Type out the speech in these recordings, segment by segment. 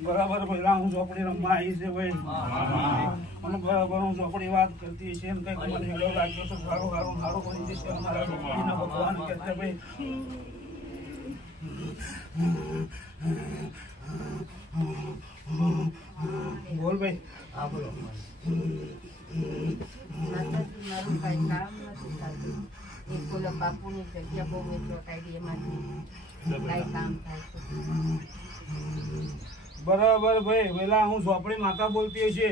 બરાબર પેલા હું ચોપડી રમવા આવી છે ભાઈ અને બરાબર હું ચોપડી વાત કરતી છે ને કઈક મને એવો લાગ્યો તો સારું બની જશે અમારા ચોપડીના ભગવાન કે છે ભાઈ બોલ ભાઈ હા બોલો મારું કઈ કામ નથી થતું એક બોલો બાપુની જગ્યા બહુ મેં ચોટાડી એમાંથી કઈ કામ થાય છે બરાબર ભાઈ પેલા હું ચોપડી માતા બોલતી છે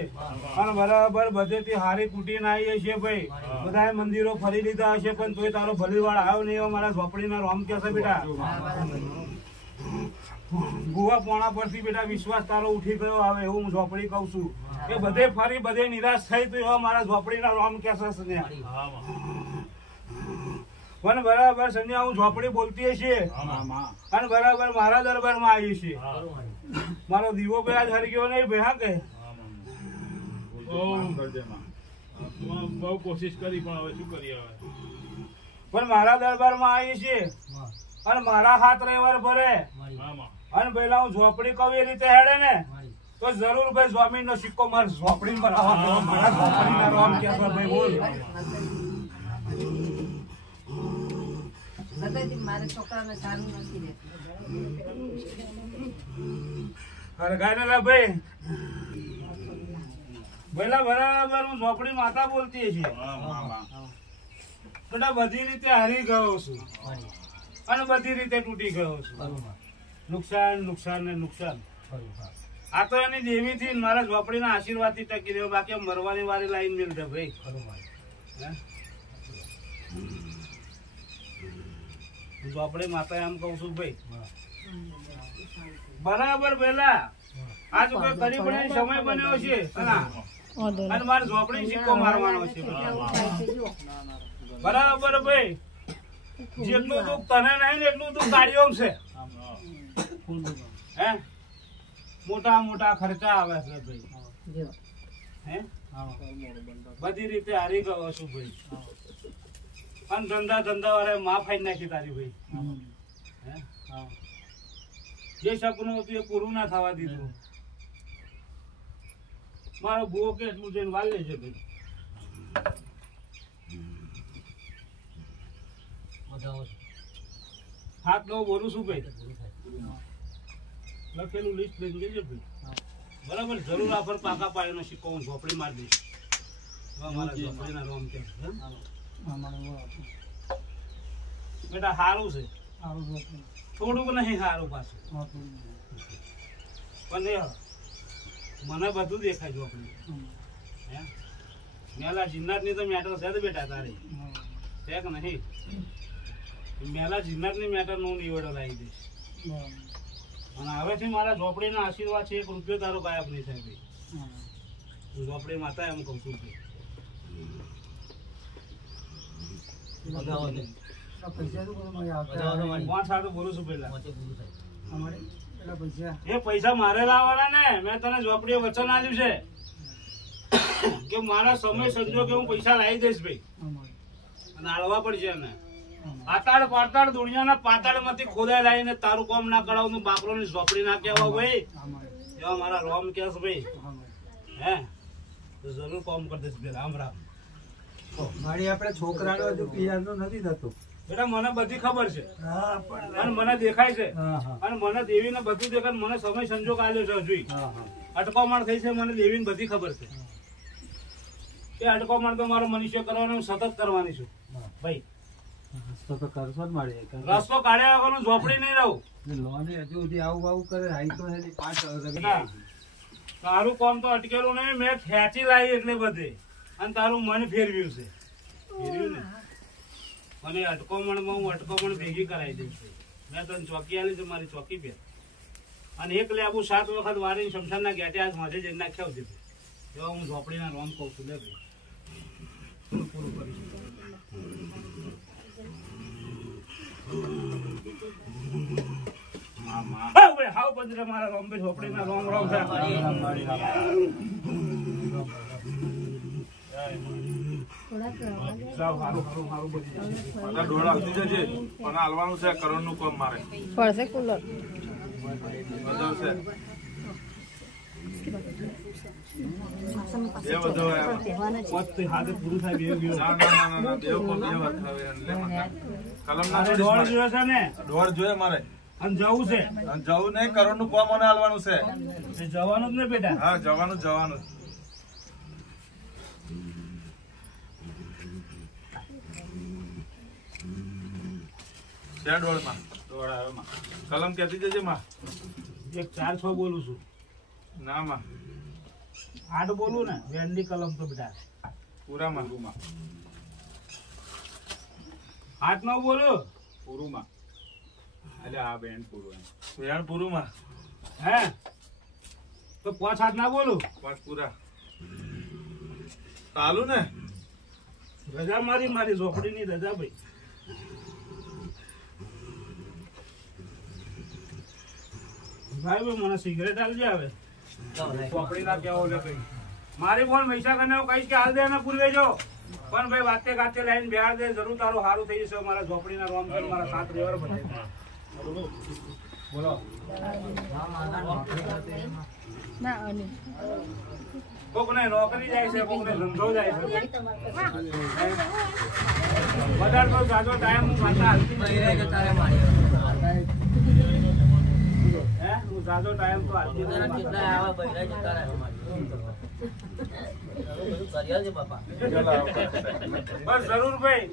અને બરાબર બધેથી હારી કુટીને આવી છે ભાઈ બધા મંદિરો ફરી લીધા હશે પણ તોય તારો ભલીવાળ આવ્યો નહીં એવો મારા ચોપડીના રોમ કે છે બેટા ગુવા પોણા પરથી બેટા વિશ્વાસ તારો ઉઠી ગયો આવે એવું હું ઝોપડી કઉ છું કે બધે ફરી બધે નિરાશ થઈ તો એવા મારા ઝોપડીના રોમ કે છે પણ બરાબર સંજ્ઞા હું ઝોપડી બોલતી છે અને બરાબર મારા દરબારમાં આવી છે મારો દીવો બે આજ હરી ગયો નહીં ભાઈ હા કે બહુ કોશિશ કરી પણ હવે શું કરી હવે પણ મારા દરબારમાં આવી છે અને મારા હાથ રવિવાર ભરે અને પેલા હું ઝોપડી કહું એ રીતે હેડે ને તો જરૂર ભાઈ સ્વામી નો સિક્કો મારે ઝોપડી મારા ઝોપડીના રોમ કે ભાઈ બોલ મારા છોકરાને સારું નથી રહેતું ભાઈ પેલા બરાબર હું ઝોપડી માતા બોલતી છે બેટા બધી રીતે હારી ગયો છું અને બધી રીતે તૂટી ગયો છું નુકસાન નુકસાન ને નુકસાન આ તો એની દેવી થી મારા ઝોપડીના આશીર્વાદ થી ટકી રહ્યો બાકી મરવાની વારી લાઈન મિલ દે ભાઈ ઝોપડી માતા એમ કઉ છું ભાઈ બરાબર પેલા આજ કોઈ ગરીબ સમય બન્યો છે અને મારે ઝોપડી સિક્કો મારવાનો છે બરાબર ભાઈ જેટલું દુઃખ તને નહીં એટલું દુઃખ ગાડીઓ છે હે મોટા મોટા ખર્ચા આવે છે ભાઈ હે બધી રીતે હારી ગયો છું ભાઈ અને ધંધા વાળા માં ફાઈ નાખી તારી ભાઈ જે સપનું હતું એ પૂરું ના થવા દીધું મારો ભૂવો કે એટલું જઈને વાલ લેજે ભાઈ હાથ નો બોલું છું ભાઈ લખેલું લિસ્ટ લઈને જજે ભાઈ બરાબર જરૂર આપણ પાકા પાયાનો સિક્કો હું ઝોપડી મારી દઈશ મારા ઝોપડીના રોમ કે બેટા સારું છે થોડુંક નહીં સારું પાછું પણ મને બધું દેખાય ઝોપડી હે મેલા જીન્નાથ ની તો મેટર છે તો બેટા તારી છે કે નહીં મેલા જીન્નાથ ની મેટર નું નિવેડો લાવી દઈશ અને હવેથી મારા ઝોપડીના આશીર્વાદ છે 1 રૂપિયો તારો ગાયબ નહીં થાય ભાઈ હું ઝોપડી માતા એમ કઉ છું પૈસા મારે લાવવાના ને મેં તને ઝોપડીએ વચન આપ્યું છે કે મારા સમય સંજોગે હું પૈસા લાવી દઈશ ભાઈ અને આળવા પડશે ને પાતાળ પાતાળ દુનિયાના પાતાળ માંથી ખોદાઈ લાવીને તારું કામ ના કરાવું બાકરો ની ઝોપડી ના કેવા ભાઈ એવા મારા રોમ કે ભાઈ હે તો જરૂર કામ કરી દઈશ ભાઈ રામ રામ મારી આપણે છોકરાનો હજુ પિયાનો નથી થતો બેટા મને બધી ખબર છે અને મને દેખાય છે અને મને દેવીને બધું દેખાય મને સમય સંજોગ આલ્યો છે હજુ અટકામણ થઈ છે મને દેવીને બધી ખબર છે કે અટકામણ તો મારો મનુષ્ય કરવાનો હું સતત કરવાની છું ભાઈ રસ્તો તો કરશો જ મારે રસ્તો કાઢ્યા વગર ઝોપડી નહીં રહું લોને હજુ સુધી આવું કરે હાઈ તો 5 તારું કામ તો અટકેલું નહીં મેં ખેંચી લાવી એટલે બધે અને તારું મન ફેરવ્યું છે ફેરવ્યું ને અને અટકોમણમાં હું અટકોમણ ભેગી કરાવી દઈશ મેં તને ચોકી આલી છે મારી ચોકી પહેર અને એક લેબુ 7 વખત વારીને શમશાનના ગેટે આજ માથે જઈને નાખ્યા દીધું એવા હું ઝોપડીના રોમ કહું છું લે ભાઈ પૂરું કરીશ હાવ પંજરે મારા રોમ ભાઈ ઝોપડીના રોમ રોમ છે જાઓ, હારું બધી જશે. બધા ડોળ આપી જજે પણ હાલવાનું છે કરોડનું કામ મારે પડશે કુલર બધો છે એ બધો પોતે હાથે પૂરું થાય બે ગયો. ના દેવ કો બે વાત હવે એટલે કલમ ના તારે દોડ જોઈએ છે ને ડોળ જોઈએ મારે અને જવું છે અને જવું નહીં કરોડનું કામ મને હાલવાનું છે એ જવાનું જ ને બેટા. હા જવાનું છે ડોળમાં દોડ આવે માં. કલમ કહેતી જજે માં 1-4-6 બોલું છું. ના માં 8 બોલું ને વેનની કલમ તો બેટા. પૂરામાં 8-9 બોલું પૂરુંમાં એટલે આ બેન પૂરું વેણ પૂરુંમાં હે તો 5-8 ના બોલું. પાંચ પૂરા ચાલુ ને રજા મારી ઝોપડીની રજા ભાઈ. ભાઈ મને સિગરેટ આલજે આવે ઝોપડી ના કેવો લે ભાઈ. મારી ફોન મહિસાગર ને કહીશ કે હાલ દે ને પૂરવે જો પણ ભાઈ વાતે ગાતે લાઈન બેહાર દે જરૂર તારું સારું થઈ જશે. મારા ઝોપડીના રોમ કરી મારા 7 રેવર બને. બોલો ના અને કોક ને નોકરી જાય છે, કોક ને ધંધો જાય છે. વધારે તો જાજો ટાઈમ હું માતા હાલતી નથી. હે હું જાજો ટાઈમ તો હાલતી નથી. બસ જરૂર ભાઈ.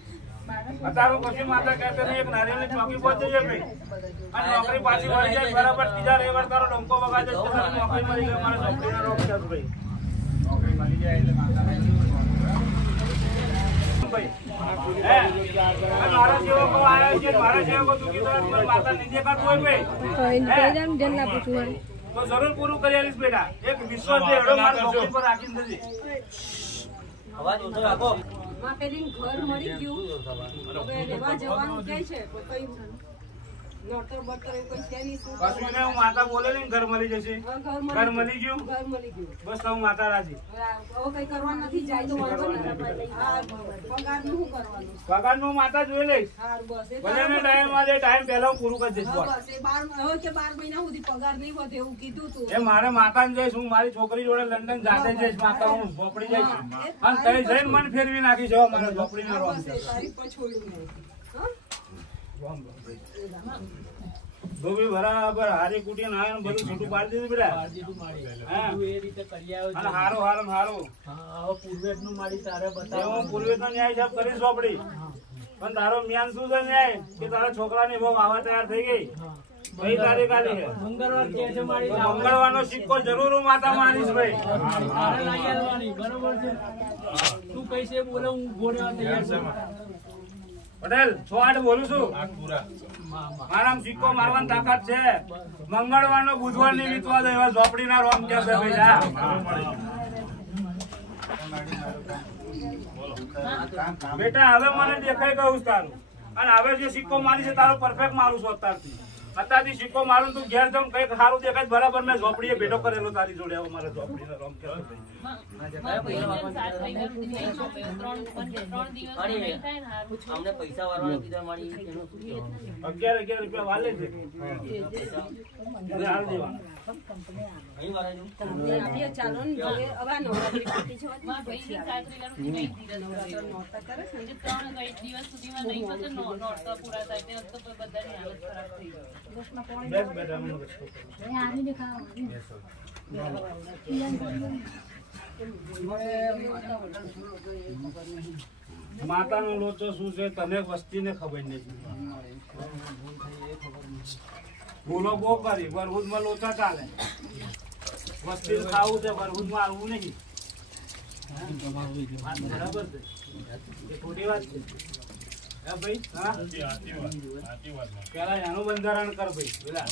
અત્યારે પછી માતા કહેતે નહીં એક નારિયેળની ચોકી પહોંચી જશે ભાઈ અને નોકરી પાછી મળી જાય બરાબર. ત્રીજા રવિવાર તારો ડંકો વગાડે છે તારી નોકરી મળી ગઈ. મારા ઝોપડીના રોગ છે ભાઈ. નોકરી મળી જાય એટલે માતા ભાઈ. હે મારા સેવકો આવ્યા છે, મારા સેવકો દુઃખી થયા માતા નહીં દેખાતું હોય ભાઈ ધ્યાન ના પૂછવું તો જરૂર પૂરું કરી આવીશ બેટા. એક વિશ્વાસ છે એડો મારા ઝોપડી પર રાખીને જજે. અવાજ ઓછો રાખો. માં પેલી ઘર મળી ગયું હવે લેવા જવાનું કે છે પણ કઈ નોટર બટર એવું કઈ છે નહીં. શું કશું નહીં, હું માતા બોલે ને ઘર મળી જશે. ઘર મળી ગયું ઘર મળી ગયું બસ તો હું માતા રાજી. હવે કઈ કરવા નથી જાય તો વાંધો નહીં. હા પગાર નું શું કરવાનું? પગાર નું માતા જોઈ લઈશ. હારું બસ એ ભલે ને ટાઈમ માં ટાઈમ પહેલા હું પૂરું કરી દઈશ. હા, બસ એ 12 મહિના સુધી પગાર નહીં વધે એવું કીધું તું. એ મારે માતા ને જઈશ. હું મારી છોકરી જોડે લંડન જાતે જઈશ. માતા હું ઝોપડી જઈશ અને તઈ જઈને મને ફેરવી નાખી છે મારા ઝોપડી ના રોમ બસ એ તારી પર છોડ્યું નહીં. હા? ધોબી બરાબર હારી કુટી ને આવીને બધું છૂટું પાડી દીધું બેટા. હા. અને હારો હું પૂર્વે તો ન્યાય સાહેબ કરીશ ઝોપડી પણ તારો મ્યાન શું છે ન્યાય કે તારા છોકરાની બહુ આવા તૈયાર થઈ ગઈ. કઈ તારીખ આલી છે? મંગળવાર નો સિક્કો જરૂર હું માતા મારીશ ભાઈ. પટેલ 6-8 બોલું છું. મારા સિક્કો મારવાની તાકાત છે. મંગળવાર નો બુધવાર ની વીતવા દે એવા ઝોપડી ના રોમ કે બેટા. હવે મને દેખાઈ ગયું તારું અને હવે જે સિક્કો મારી છે તારો પરફેક્ટ મારું છું અત્યારથી સિક્કો મારું તું ઘેર જાઉં કઈક સારું દેખાય બરાબર. મેં ઝોપડીએ ભેટો કરેલો તારી જોડે. હવે મારે ઝોપડી ના રોમ કે અમને પૈસા વાળવાના કીધા મારી 11 રૂપિયા વાલે છે. હાલ દેવાના. અહીં વાળાનું આપીએ ચાલો ને હવે આ નવરાત્રી પૂરી છે પછી નોરતા કરે છે ને. બેસ બેટા મને રસ્તો માતાનો લોચો શું છે તને વસ્તીને ખબર નથી. બોલો બહુ કરી વરહુદમાં લોચા ચાલે. વસ્તી ખાવું છે વરહુદમાં આવવું નહીં. બરાબર છે એ ખોટી વાત છે. ભાઈ હા પેલા એનું બંધારણ કર ભાઈ. પેલા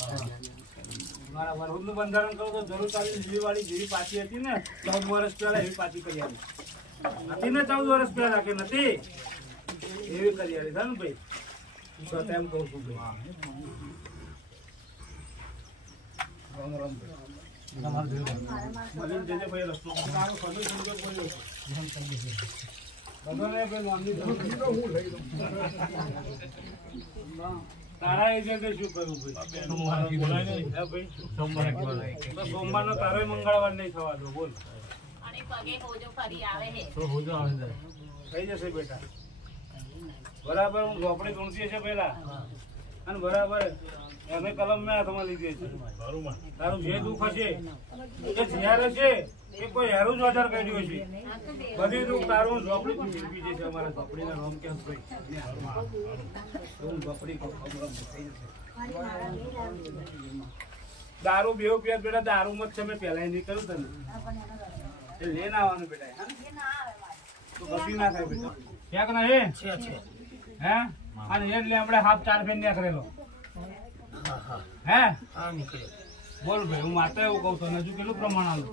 મારા વરહુદ નું બંધારણ કરું તો જરૂર તારી જીવી વાળી જેવી પાછી હતી ને 14 વર્ષ પહેલા એવી પાછી કરી આવી હતી ને 14 વર્ષ પહેલા કે નથી એવી કરી આવી ને ભાઈ. હું એમ કઉ છું ભાઈ. રામ રામ ભાઈ. રસ્તો બધાને ભાઈ નોંધણી કરું. તારા એજન્ટે શું કરવું ભાઈ? હે ભાઈ? તો સોમવારનો તારોય મંગળવાર નહીં થવા દો. બોલ અને પગે હોજો ફરી આવે હે થઈ જશે બેટા. બરાબર હું ઝોપડી તોડતી છે પેલા અને બરાબર એને કલમ મેં હાથમાં લીધી છે. તારું જે દુઃખ હશે એ ઝેર હશે એ કોઈ હેરું જ વધારે કાઢ્યું હશે. બધી દુઃખ તારું ઝોપડી તું જીવી જશે. અમારા ઝોપડીના નામ કેમ ભાઈ હું ઝોપડી થઈ જશે. દારૂ બેવ પીવા બેટા દારૂ મત છે. મેં પહેલા નહીં કર્યું તને એ લઈને આવવાનું બેટા. તો કદી ના થાય બેટા. ક્યાંક ના હે હે અને એટલે આપણે હાફ 4 ફેર નીકળેલો હે બોલ ભાઈ. હું માતા એવું કહું તને હજુ કેટલું પ્રમાણ આવું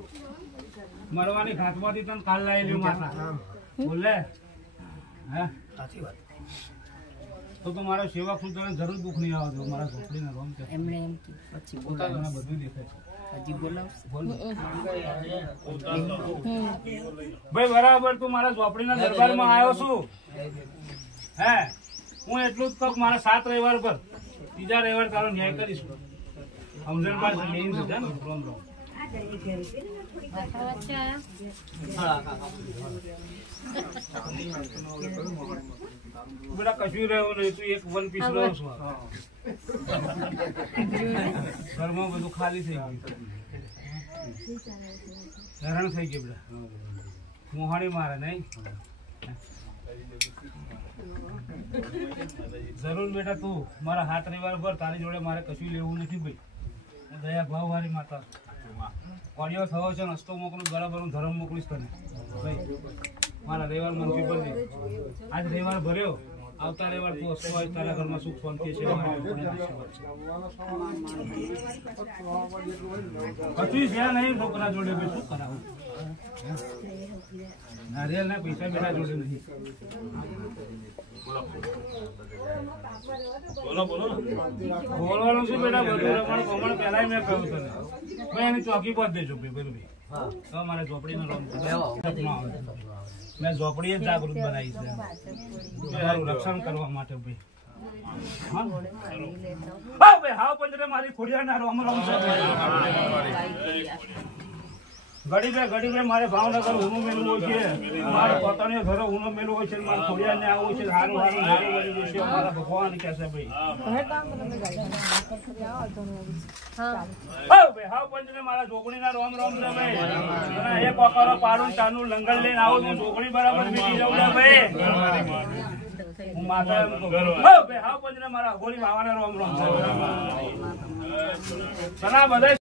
મરવાની ઘાટમાંથી તને કાલ લાવી લ્યું માતા. બોલે હે તો મારા સેવા ખુદ તને જરૂર દુઃખ નહીં આવતો. મારા ઝોપડીના રોમ કે એમણે એમ પછી પોતાને બધું દેખાય છે. હજી બોલાવશે. બોલ ભાઈ બરાબર તું મારા ઝોપડીના દરબારમાં આવ્યો છું હે. હું એટલું જ કહું મારા 7 રવિવાર પર ત્રીજા રવિવાર તારો ન્યાય કરીશું. સમજણ પાસે મેઇન છે ને. રોમ રોમ બેટા કશું રહ્યું નહીં. તું એક 1 પીસ રહ્યો છું. ઘરમાં બધું ખાલી થઈ ગયું. હેરાન થઈ ગયું બેટા. મોહાણી મારે નહીં જરૂર બેટા. તું મારા 7 રવિવાર પર તારી જોડે મારે કશું લેવું નથી ભાઈ. હું દયા ભાવ વાળી માતા કોડિયો થયો છે. નસ્તો મોકલું બરાબર. હું ધર્મ મોકલીશ તને ભાઈ. મારા રવિવાર મનથી ભરજે. આજ રવિવાર ભર્યો. આવતા રવિવાર તું હસતો હોય. તારા ઘરમાં સુખ શાંતિ છે. કશું છે નહીં છોકરા જોડે ભાઈ. શું કરાવું? નારિયેલ ના પૈસા બેટા જોડે નહીં. બોલવાનું શું બેટા? બધું રમણ કમણ પેલા મેં કહ્યું તને ભાઈ. એની ચોકી પર દેજો ભાઈ. બધું ભાઈ તો મારે ઝોપડીનો રમ મેં ઝોપડી જ જાગૃત બનાવી છે મારું રક્ષણ કરવા માટે ભાઈ. હા ભાઈ હાવ પંજરે મારી ખોડિયાના રોમ રોમ છે. ઘડી મારે ભાવનગર ઊનું મેલું હોય છે. મારે પોતાને ઘરે ઊનું મેલું હોય છે. મારે ખોડિયાને આવું છે. સારું છે. મારા ભગવાન કે છે ભાઈ. હાવ પંજરે મારા ઝોપડીના રોમ રોમ છે ભાઈ. એક વખત પાડું ચાનું લંગર લઈને આવું છું. ઝોપડી બરાબર મીઠી જવું છે ભાઈ. હું માતા હાવ પંજરે મારા અઘોરી ભાવાના રોમ રોમ છે. બધા